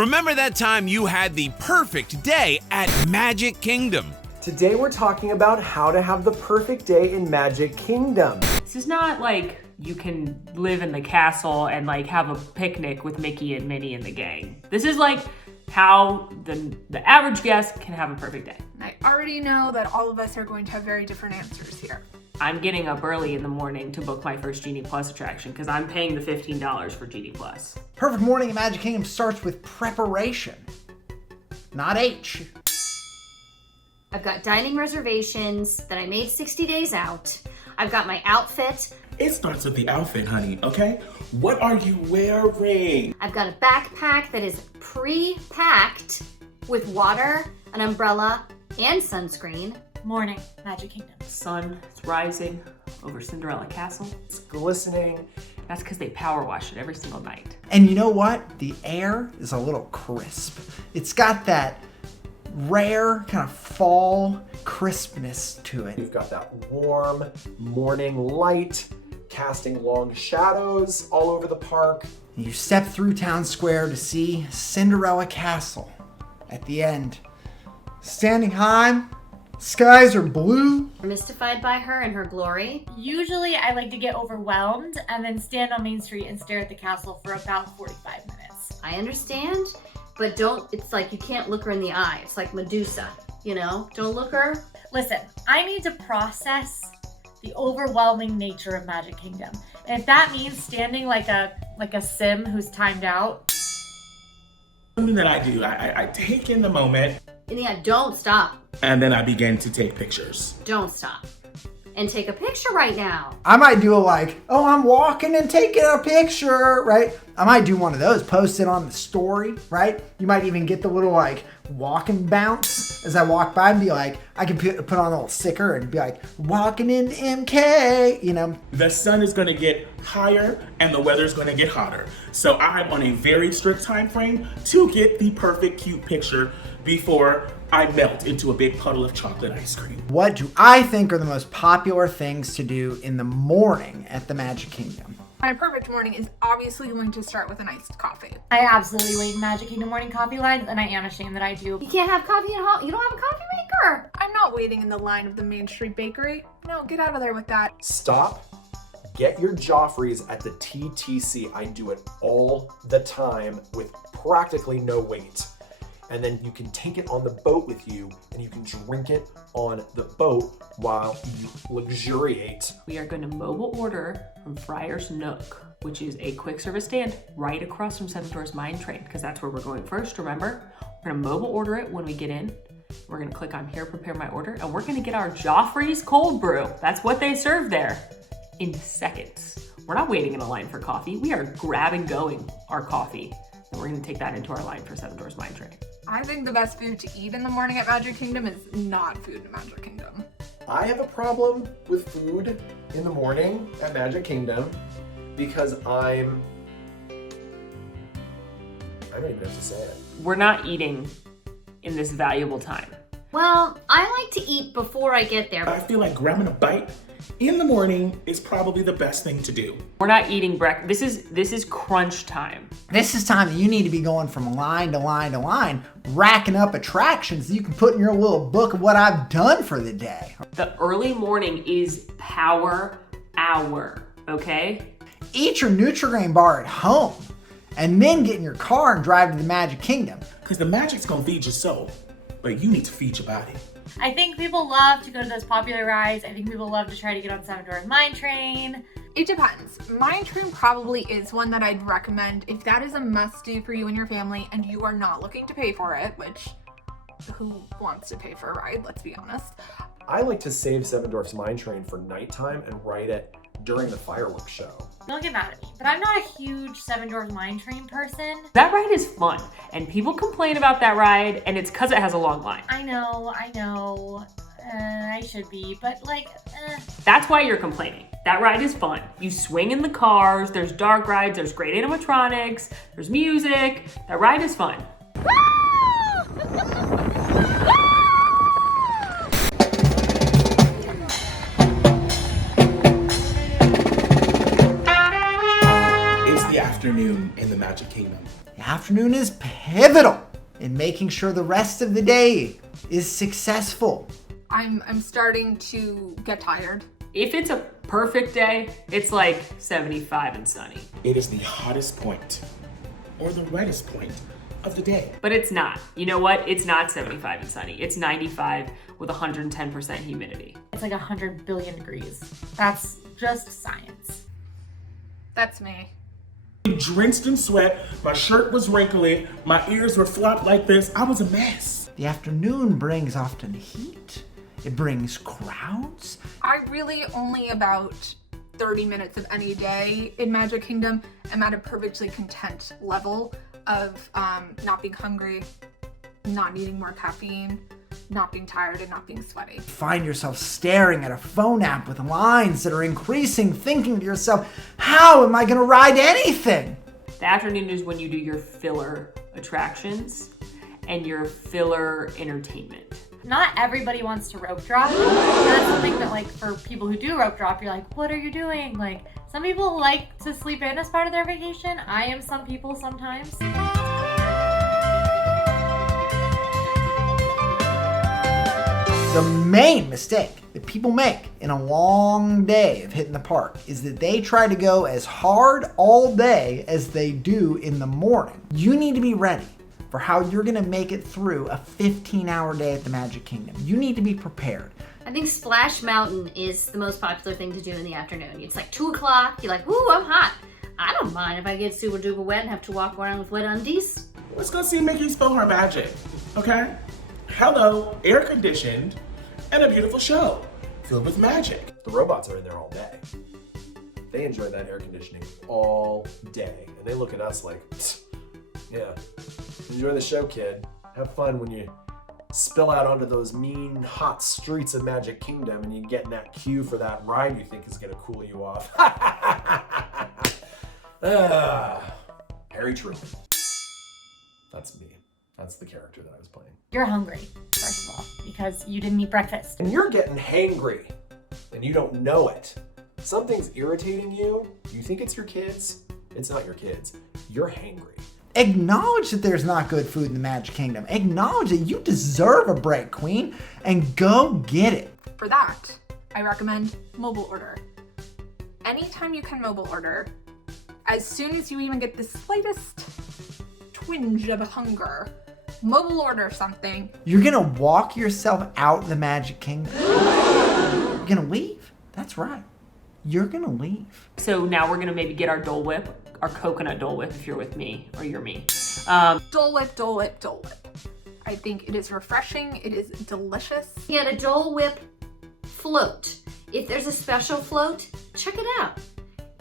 Remember that time you had the perfect day at Magic Kingdom? Today we're talking about how to have the perfect day in Magic Kingdom. This is not like you can live in the castle and like have a picnic with Mickey and Minnie and the gang. This is like how the average guest can have a perfect day. I already know that all of us are going to have very different answers here. I'm getting up early in the morning to book my first Genie Plus attraction because I'm paying the $15 for Genie Plus. Perfect morning at Magic Kingdom starts with preparation, not H. I've got dining reservations that I made 60 days out. I've got my outfit. It starts with the outfit, honey, okay? What are you wearing? I've got a backpack that is pre-packed with water, an umbrella, and sunscreen. Morning, Magic Kingdom. Sun is rising over Cinderella Castle. It's glistening. That's because they power wash it every single night. And you know what? The air is a little crisp. It's got that rare kind of fall crispness to it. You've got that warm morning light casting long shadows all over the park. You step through Town Square to see Cinderella Castle. At the end, standing high, skies are blue. Mystified by her and her glory. Usually I like to get overwhelmed and then stand on Main Street and stare at the castle for about 45 minutes. I understand, but it's like you can't look her in the eye. It's like Medusa, you know? Don't look her. Listen, I need to process the overwhelming nature of Magic Kingdom. And if that means standing like a sim who's timed out. Something that I do, I take in the moment. And yeah, don't stop. And then I begin to take pictures. Don't stop. And take a picture right now. I might do I'm walking and taking a picture, right? I might do one of those, post it on the story, right? You might even get the little walking bounce as I walk by and be like, I can put on a little sticker and be like, walking into MK, you know? The sun is gonna get higher and the weather's gonna get hotter. So I'm on a very strict time frame to get the perfect cute picture before I melt into a big puddle of chocolate ice cream. What do I think are the most popular things to do in the morning at the Magic Kingdom? My perfect morning is obviously going to start with an iced coffee. I absolutely wait in Magic Kingdom morning coffee lines, and I am ashamed that I do. You can't have coffee at home. You don't have a coffee maker. I'm not waiting in the line of the Main Street Bakery. No, get out of there with that. Stop. Get your Joffreys at the TTC. I do it all the time with practically no wait. And then you can take it on the boat with you and you can drink it on the boat while you luxuriate. We are going to mobile order from Friar's Nook, which is a quick service stand right across from Seven Dwarfs Mine Train, because that's where we're going first, remember? We're going to mobile order it when we get in. We're going to click on here, prepare my order, and we're going to get our Joffrey's cold brew. That's what they serve there in seconds. We're not waiting in a line for coffee. We are grabbing going our coffee, and we're going to take that into our line for Seven Dwarfs Mine Train. I think the best food to eat in the morning at Magic Kingdom is not food in Magic Kingdom. I have a problem with food in the morning at Magic Kingdom because I don't even have to say it. We're not eating in this valuable time. Well, I like to eat before I get there. I feel like grabbing a bite in the morning is probably the best thing to do. We're not eating breakfast. This is crunch time. This is time that you need to be going from line to line to line, racking up attractions that you can put in your little book of what I've done for the day. The early morning is power hour, okay? Eat your Nutri-Grain bar at home and then get in your car and drive to the Magic Kingdom. Because the magic's gonna feed your soul, but you need to feed your body. I think people love to go to those popular rides. I think people love to try to get on Seven Dwarfs Mine Train. It depends. Mine Train probably is one that I'd recommend if that is a must-do for you and your family and you are not looking to pay for it, which who wants to pay for a ride, let's be honest. I like to save Seven Dwarfs Mine Train for nighttime and ride it during the fireworks show. Don't get mad at me, but I'm not a huge Seven Dwarfs Mine Train person. That ride is fun, and people complain about that ride, and it's because it has a long line. I know. I should be, but That's why you're complaining. That ride is fun. You swing in the cars, there's dark rides, there's great animatronics, there's music. That ride is fun. It's the afternoon. in the Magic Kingdom. The afternoon is pivotal in making sure the rest of the day is successful. I'm starting to get tired. If it's a perfect day, it's like 75 and sunny. It is the hottest point, or the wettest point of the day. But it's not. You know what? It's not 75 and sunny. It's 95 with 110% humidity. It's like 100 billion degrees. That's just science. That's me. Drenched in sweat, my shirt was wrinkly, my ears were flopped like this. I was a mess. The afternoon brings often heat. It brings crowds. I really only about 30 minutes of any day in Magic Kingdom am at a perfectly content level of not being hungry, not needing more caffeine, not being tired, and not being sweaty. Find yourself staring at a phone app with lines that are increasing, thinking to yourself, how am I going to ride anything? The afternoon is when you do your filler attractions and your filler entertainment. Not everybody wants to rope drop. That's something that, like, for people who do rope drop, you're like, what are you doing? Like, some people like to sleep in as part of their vacation. I am some people sometimes. The main mistake that people make in a long day of hitting the park is that they try to go as hard all day as they do in the morning. You need to be ready for how you're gonna make it through a 15-hour day at the Magic Kingdom. You need to be prepared. I think Splash Mountain is the most popular thing to do in the afternoon. It's like 2 o'clock, you're like, ooh, I'm hot. I don't mind if I get super duper wet and have to walk around with wet undies. Let's go see Mickey spell her magic, okay? Hello, air conditioned, and a beautiful show filled with magic. The robots are in there all day. They enjoy that air conditioning all day. And they look at us like, yeah, enjoy the show, kid. Have fun when you spill out onto those mean, hot streets of Magic Kingdom and you get in that queue for that ride you think is gonna cool you off. Harry Truman. That's me. That's the character that I was playing. You're hungry, first of all, because you didn't eat breakfast. And you're getting hangry, and you don't know it. Something's irritating you. You think it's your kids. It's not your kids. You're hangry. Acknowledge that there's not good food in the Magic Kingdom. Acknowledge that you deserve a break, Queen, and go get it. For that, I recommend mobile order. Anytime you can mobile order, as soon as you even get the slightest twinge of hunger, mobile order something. You're gonna walk yourself out the Magic Kingdom. You're gonna leave. That's right. You're gonna leave. So now we're gonna maybe get our Dole Whip, our coconut Dole Whip if you're with me or you're me. Dole Whip, Dole Whip, Dole Whip. I think it is refreshing. It is delicious. Get a Dole Whip float. If there's a special float, check it out.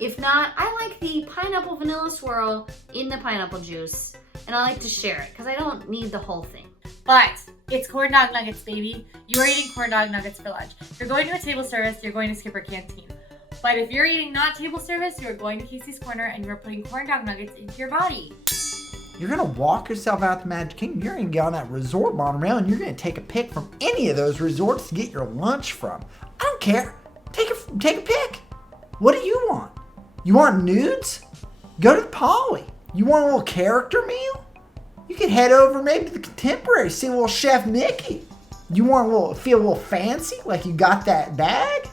If not, I like the pineapple vanilla swirl in the pineapple juice. And I like to share it because I don't need the whole thing. But it's corn dog nuggets, baby. You are eating corn dog nuggets for lunch. If you're going to a table service, you're going to Skipper Canteen. But if you're eating not table service, you're going to Casey's Corner and you're putting corn dog nuggets into your body. You're gonna walk yourself out the Magic Kingdom. You're gonna get on that resort monorail and you're gonna take a pick from any of those resorts to get your lunch from. I don't care. Take a pick. What do you want? You want nudes? Go to the Poly. You want a little character meal? You could head over maybe to the Contemporary, see a little Chef Mickey. You want feel a little fancy, like you got that bag?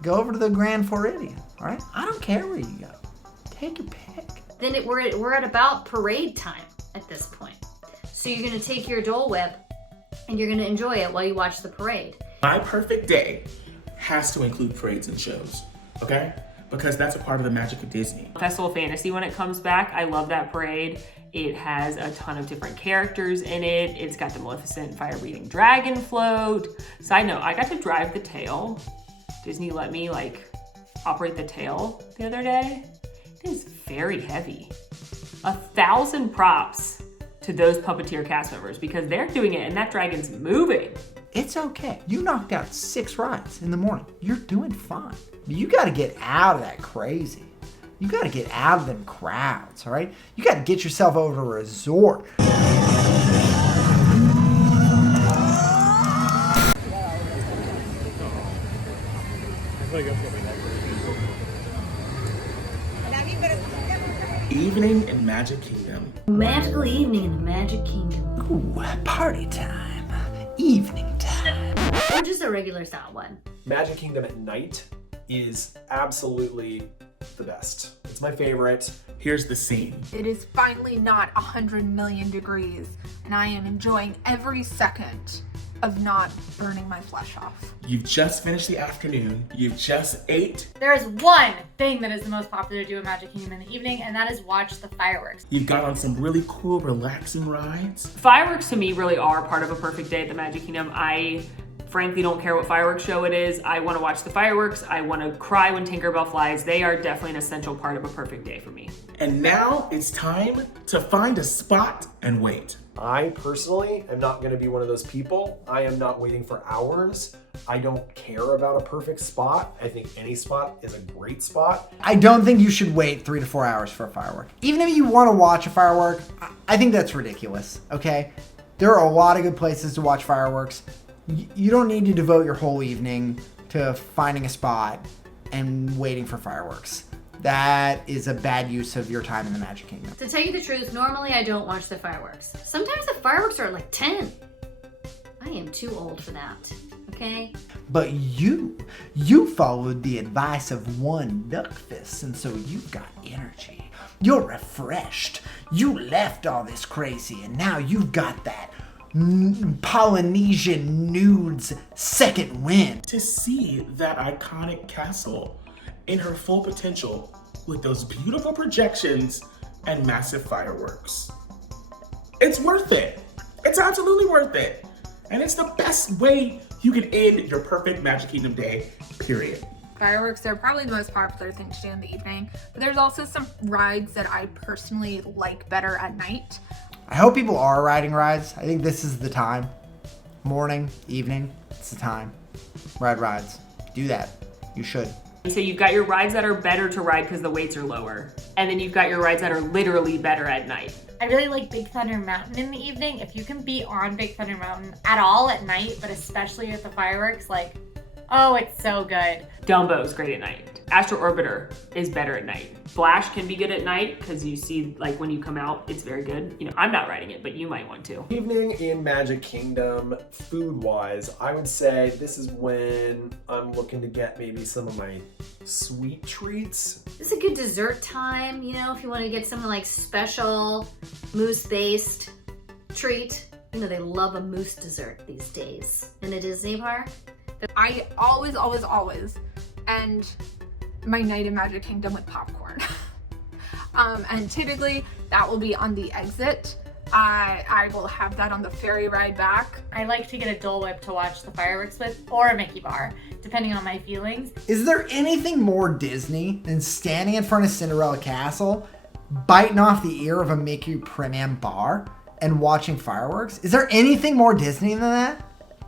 Go over to the Grand Floridian, all right? I don't care where you go. Take your pick. Then we're at about parade time at this point. So you're gonna take your Dole Whip and you're gonna enjoy it while you watch the parade. My perfect day has to include parades and shows, okay? Because that's a part of the magic of Disney. Festival of Fantasy, when it comes back, I love that parade. It has a ton of different characters in it. It's got the Maleficent fire-breathing dragon float. Side note, I got to drive the tail. Disney let me operate the tail the other day. It is very heavy. 1,000 props to those puppeteer cast members because they're doing it and that dragon's moving. It's okay. You knocked out 6 rides in the morning. You're doing fine. But you got to get out of that crazy. You got to get out of them crowds, all right? You got to get yourself over to a resort. Evening in Magic Kingdom. Magical evening in the Magic Kingdom. Ooh, party time. Evening time. Or just a regular style one. Magic Kingdom at night is absolutely the best. It's my favorite. Here's the scene. It is finally not 100 million degrees, and I am enjoying every second of not burning my flesh off. You've just finished the afternoon. You've just ate. There is one thing that is the most popular to do at Magic Kingdom in the evening, and that is watch the fireworks. You've got on some really cool, relaxing rides. Fireworks to me really are part of a perfect day at the Magic Kingdom. I frankly don't care what fireworks show it is. I want to watch the fireworks. I want to cry when Tinkerbell flies. They are definitely an essential part of a perfect day for me. And now it's time to find a spot and wait. I personally am not going to be one of those people. I am not waiting for hours. I don't care about a perfect spot. I think any spot is a great spot. I don't think you should wait 3 to 4 hours for a firework. Even if you want to watch a firework, I think that's ridiculous, okay? There are a lot of good places to watch fireworks. You don't need to devote your whole evening to finding a spot and waiting for fireworks. That is a bad use of your time in the Magic Kingdom. To tell you the truth, normally I don't watch the fireworks. Sometimes the fireworks are at like 10. I am too old for that, okay? But you followed the advice of one Duckfist, and so you've got energy. You're refreshed. You left all this crazy, and now you've got that Polynesian nudes second wind. To see that iconic castle in her full potential with those beautiful projections and massive fireworks. It's worth it. It's absolutely worth it. And it's the best way you can end your perfect Magic Kingdom day, period. Fireworks are probably the most popular thing to do in the evening, but there's also some rides that I personally like better at night. I hope people are riding rides. I think this is the time. Morning, evening, it's the time. Ride rides. Do that. You should. So you've got your rides that are better to ride because the weights are lower. And then you've got your rides that are literally better at night. I really like Big Thunder Mountain in the evening. If you can be on Big Thunder Mountain at all at night, but especially with the fireworks, like, oh, it's so good. Dumbo's great at night. Astro Orbiter is better at night. Flash can be good at night because you see, like, when you come out, it's very good. You know, I'm not riding it, but you might want to. Evening in Magic Kingdom, food-wise, I would say this is when I'm looking to get maybe some of my sweet treats. It's a good dessert time, you know, if you want to get something like special mousse-based treat. You know, they love a mousse dessert these days in the Disney park. I always end my night in Magic Kingdom with popcorn. And typically that will be on the exit. I will have that on the ferry ride back. I like to get a Dole Whip to watch the fireworks with, or a Mickey bar, depending on my feelings. Is there anything more Disney than standing in front of Cinderella Castle, biting off the ear of a Mickey Premium bar, and watching fireworks? Is there anything more Disney than that?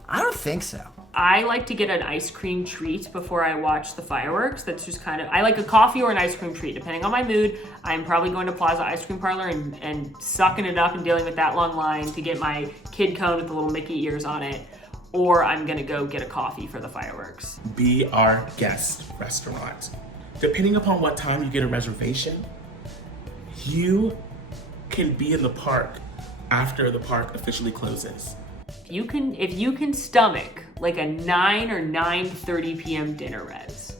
I don't think so. I like to get an ice cream treat before I watch the fireworks. That's just kind of, I like a coffee or an ice cream treat, depending on my mood. I'm probably going to Plaza Ice Cream Parlor and sucking it up and dealing with that long line to get my kid cone with the little Mickey ears on it. Or I'm gonna go get a coffee for the fireworks. Be Our Guest restaurant. Depending upon what time you get a reservation, you can be in the park after the park officially closes. If you can stomach like a 9 or 9:30 p.m. dinner res,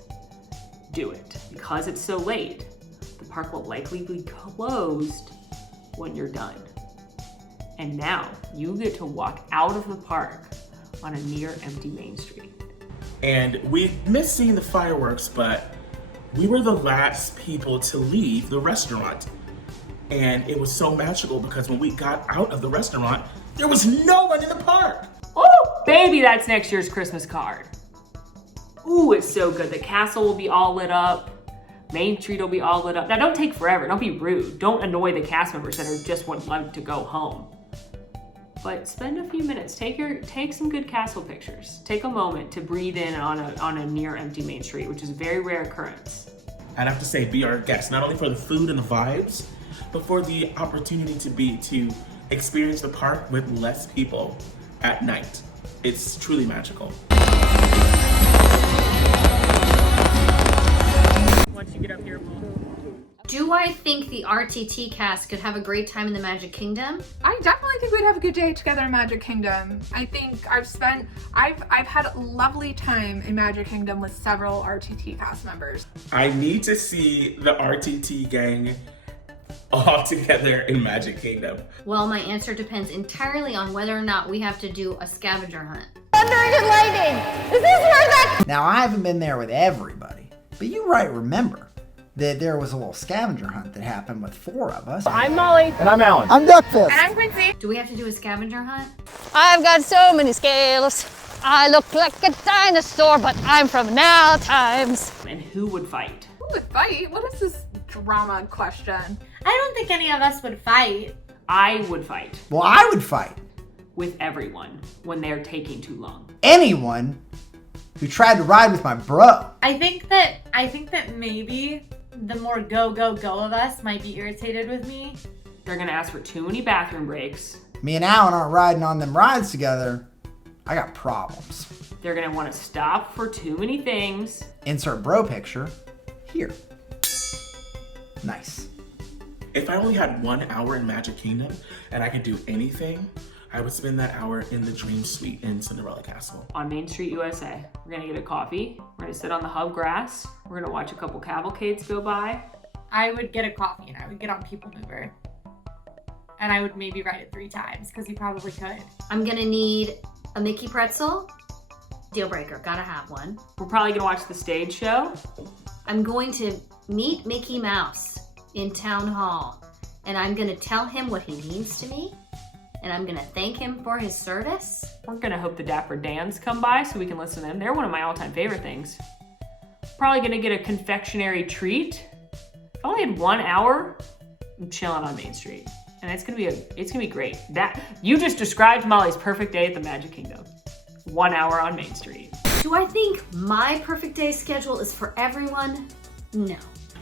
do it. Because it's so late, the park will likely be closed when you're done. And now you get to walk out of the park on a near empty Main Street. And we missed seeing the fireworks, but we were the last people to leave the restaurant. And it was so magical because when we got out of the restaurant, there was no one in the park. Oh, baby, that's next year's Christmas card. Ooh, it's so good. The castle will be all lit up. Main Street will be all lit up. Now, don't take forever. Don't be rude. Don't annoy the cast members that just want to go home. But spend a few minutes. Take some good castle pictures. Take a moment to breathe in on a near empty Main Street, which is a very rare occurrence. I'd have to say, be our guest, not only for the food and the vibes, but for the opportunity to experience the park with less people at night. It's truly magical. Once you get up here, Do I think the RTT cast could have a great time in the Magic Kingdom? I definitely think we'd have a good day together in Magic Kingdom. I think I've had a lovely time in Magic Kingdom with several RTT cast members. I need to see the RTT gang all together in Magic Kingdom. Well, my answer depends entirely on whether or not we have to do a scavenger hunt. Now, I haven't been there with everybody, but you right remember that there was a little scavenger hunt that happened with 4 of us. I'm Molly. And I'm Alan. I'm Duckfist. And I'm Quincy. Do we have to do a scavenger hunt? I've got so many scales. I look like a dinosaur, but I'm from now times. And who would fight? Who would fight? What is this drama question? I don't think any of us would fight. I would fight Well, I would fight with everyone when they're taking too long. anyone who tried to ride with my bro. I think that maybe the more go of us might be irritated with me. They're gonna ask for too many bathroom breaks. Me and Alan aren't riding on them rides together. I got problems. They're gonna wanna stop for too many things. Insert bro picture here. Nice. If I only had 1 hour in Magic Kingdom and I could do anything, I would spend that hour in the Dream Suite in Cinderella Castle. On Main Street, USA. We're gonna get a coffee. We're gonna sit on the hub grass. We're gonna watch a couple cavalcades go by. I would get a coffee and I would get on People Mover. And I would maybe ride it 3 times because you probably could. I'm gonna need a Mickey pretzel. Deal breaker, gotta have one. We're probably gonna watch the stage show. I'm going to meet Mickey Mouse in Town Hall. And I'm gonna tell him what he means to me. And I'm gonna thank him for his service. We're gonna hope the Dapper Dans come by so we can listen to them. They're one of my all-time favorite things. Probably gonna get a confectionery treat. If I only had 1 hour, I'm chilling on Main Street. And it's gonna be great. That you just described Molly's perfect day at the Magic Kingdom. 1 hour on Main Street. Do I think my perfect day schedule is for everyone? No.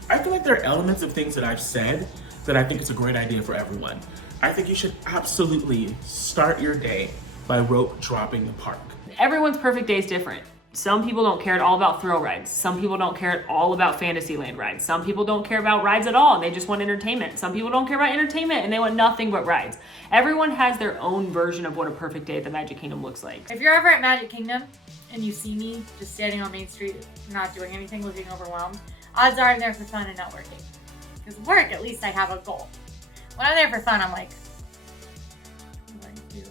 I feel like there are elements of things that I've said that I think it's a great idea for everyone. I think you should absolutely start your day by rope dropping the park. Everyone's perfect day is different. Some people don't care at all about thrill rides. Some people don't care at all about Fantasyland rides. Some people don't care about rides at all and they just want entertainment. Some people don't care about entertainment and they want nothing but rides. Everyone has their own version of what a perfect day at the Magic Kingdom looks like. If you're ever at Magic Kingdom and you see me just standing on Main Street, not doing anything, looking overwhelmed, odds are I'm there for fun and not working. Because work, at least I have a goal. When I'm there for fun, I'm like, what do I do?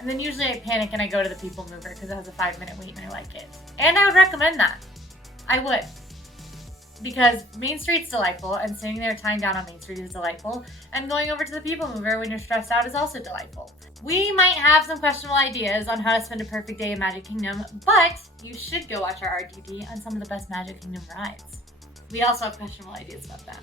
And then usually I panic and I go to the People Mover because it has a 5-minute wait and I like it. And I would recommend that. I would. Because Main Street's delightful and sitting there tying down on Main Street is delightful. And going over to the People Mover when you're stressed out is also delightful. We might have some questionable ideas on how to spend a perfect day in Magic Kingdom, but you should go watch our RTT on some of the best Magic Kingdom rides. We also have questionable ideas about them.